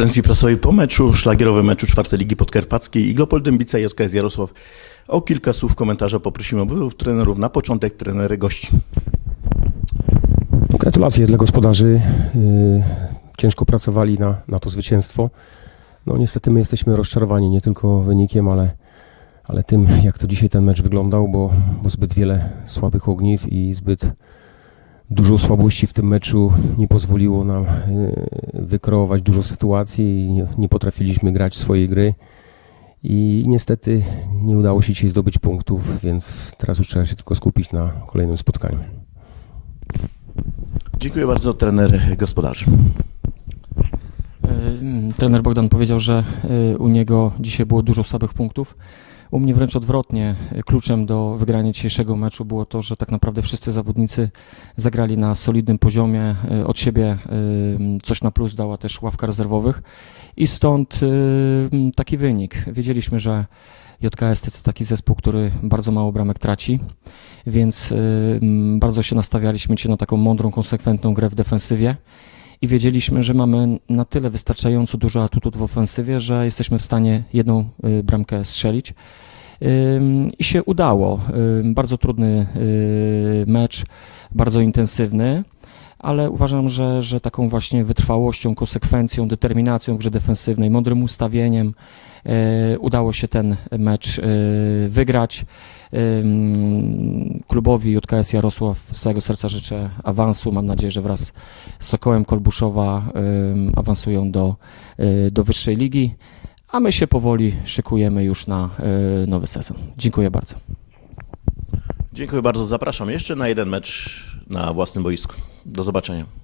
konferencji prasowej po meczu, szlagierowym meczu czwartej Ligi Podkarpackiej Iglopol Dębica i JKS Jarosław. O kilka słów komentarza poprosimy obydwu trenerów. Na początek trenery gości. No, gratulacje dla gospodarzy. Yy, Ciężko pracowali na, na to zwycięstwo. No niestety my jesteśmy rozczarowani nie tylko wynikiem, ale, ale tym, jak to dzisiaj ten mecz wyglądał, bo, bo zbyt wiele słabych ogniw i zbyt dużo słabości w tym meczu nie pozwoliło nam yy, wykreować dużo sytuacji i nie, potrafiliśmy grać swojej gry. I niestety nie udało się dzisiaj zdobyć punktów, więc teraz już trzeba się tylko skupić na kolejnym spotkaniu. Dziękuję bardzo, trener gospodarzy. Y, Trener Bogdan powiedział, że y, u niego dzisiaj było dużo słabych punktów. U mnie wręcz odwrotnie. Kluczem do wygrania dzisiejszego meczu było to, że tak naprawdę wszyscy zawodnicy zagrali na solidnym poziomie. Y, Od siebie y, coś na plus dała też ławka rezerwowych i stąd y, taki wynik. Wiedzieliśmy, że JKS to taki zespół, który bardzo mało bramek traci, więc bardzo się nastawialiśmy dzisiaj na taką mądrą, konsekwentną grę w defensywie i wiedzieliśmy, że mamy na tyle wystarczająco dużo atutów w ofensywie, że jesteśmy w stanie jedną y, bramkę strzelić. I się udało. Bardzo trudny y, mecz, bardzo intensywny, ale uważam, że, że taką właśnie wytrwałością, konsekwencją, determinacją w grze defensywnej, mądrym ustawieniem y, udało się ten mecz y, wygrać. Ym, Klubowi JKS Jarosław z całego serca życzę awansu. Mam nadzieję, że wraz z Sokołem Kolbuszowa ym, awansują do, y, do wyższej ligi, a my się powoli szykujemy już na y, nowy sezon. Dziękuję bardzo. Dziękuję bardzo. Zapraszam jeszcze na jeden mecz na własnym boisku. Do zobaczenia.